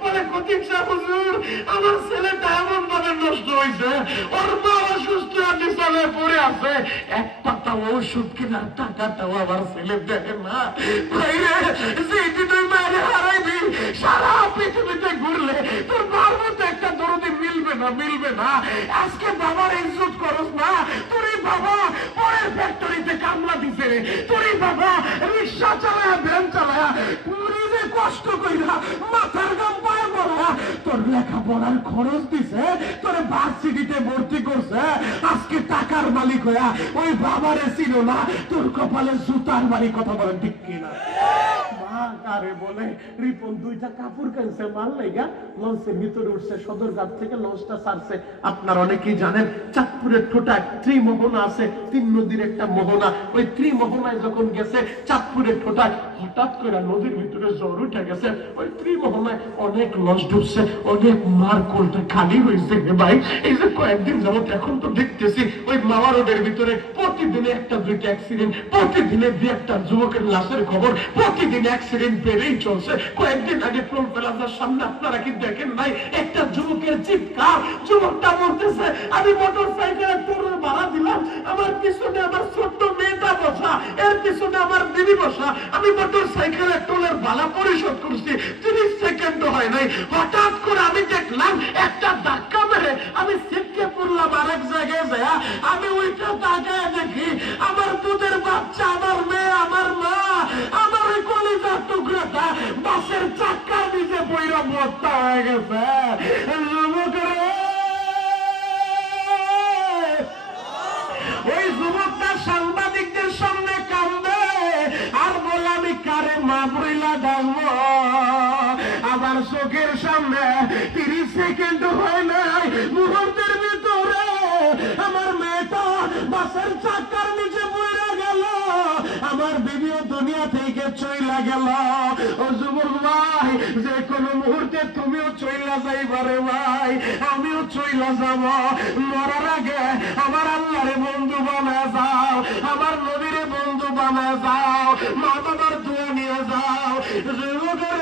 বলে কতিক সাহেব হুজুর, আমার ছেলেটা এমন ভাবে নষ্ট হয়েছে, ওর মা অসুস্থ বিছানে পড়ে আছে, এক পাতা ওষুধ কেনার টাকাটাও আমার ছেলে দেয় না। ভাইরে, যেদিন তুই মায়ের হারাইবি, সারা পৃথিবীতে ঘুরলে তোর মার মতো একটা দরদি মিলবে না, মিলবে না। আজকে বাবার ইজ্জত করস না, তোরই বাবা পরের ফ্যাক্টরিতে কামলা দিছে, তোরই বাবা রিক্সা চালায়া ভ্যান চালায়া পুরীতে কষ্ট কইরা মাথার গাম পায়ে পড়া তোর লেখাপড়ার খরচ দিছে, তোর ভার্সিটিতে ভর্তি করছে। আজকে টাকার মালিক হইয়া ওই বাবারে ছিল না, তোর কপালে জুতার বাড়ি। কথা বলেন ঠিক কিনা? মা কারে বলে রিপন দুইটা কাপড় কিনছে মাল লাইগা, লঞ্চের ভিতরে উঠছে, সদরঘাট থেকে লঞ্চটা ছাড়ছে। আপনার অনেকেই জানেন চাঁদপুরের ঠোঁটা ত্রিমোহনা আছে, 3 নদীর একটা মোহনা। ওই ত্রিমোহনায় যখন গেছে চাঁদপুরের ঠোঁটায়, হঠাৎ করে নদীর ভিতরে জ্বর উঠে গেছে। ওই ত্রিমোহনায় অনেক লঞ্চ ডুবছে, অনেক মার কোলটা খালি হয়েছে। ভাই, এই যে কয়েকদিন যাবত এখন তো দেখতেছি ওই মাওয়া রোডের ভিতরে প্রতিদিনে একটা দুইটা অ্যাক্সিডেন্ট, প্রতিদিনে 2-1টা যুবকের লাশের খবর, প্রতিদিন অ্যাক্সিডেন্ট বেড়েই চলছে। কয়েকদিন আগে টোল প্লাজার সামনে আপনারা কি দেখেন নাই একটা যুবকের চিৎকার? যুবকটা বলতেছে, আমি মোটর সাইকেলের টোলের ভাড়া দিলাম, আমার পিছনে আমার ছোট্ট মেয়েটা বসা, এর পিছনে আমার দিদি বসা, আমি মোটর সাইকেলের টোলের ভাড়া পরিশোধ করছি, 30 সেকেন্ড হয় নাই, হঠাৎ করে আমি দেখলাম একটা ধাক্কা মেরে আমি ছিটকে পড়লাম আরেক জায়গায় যায়। আমি ওইটা তাকায় দেখি আমার দুধের বাচ্চা, আমার মেয়ে, আমার মা, আমার ওই কলিজার টুকরাটা বাসের চাক্কার নিচে পইরা মরতা হয়ে গেছে। ওই যুবকটা সাংবাদিকদের সামনে কান্দে আর বলে, আমি কারে মা বইলা ডাকবো? আমার চোখের সামনে 30 সেকেন্ড হয় নাই, মুহূর্তের ভিতরে আমার মেয়েটা বাসের চাকার নিচে পড়ে গেল, আমার বিবিও দুনিয়া থেকে চইলা গেল। ও যুবক ভাই, যে কোনো মুহূর্তে তুমিও চইলা যাইবারে ভাই, আমিও চইলা যাব। মরার আগে আমার আল্লাহরে বন্ধু বানায় যাও, আমার নবীরে বন্ধু বানায় যাও, মা বাবার দোয়া নিয়ে যাও। যুবকের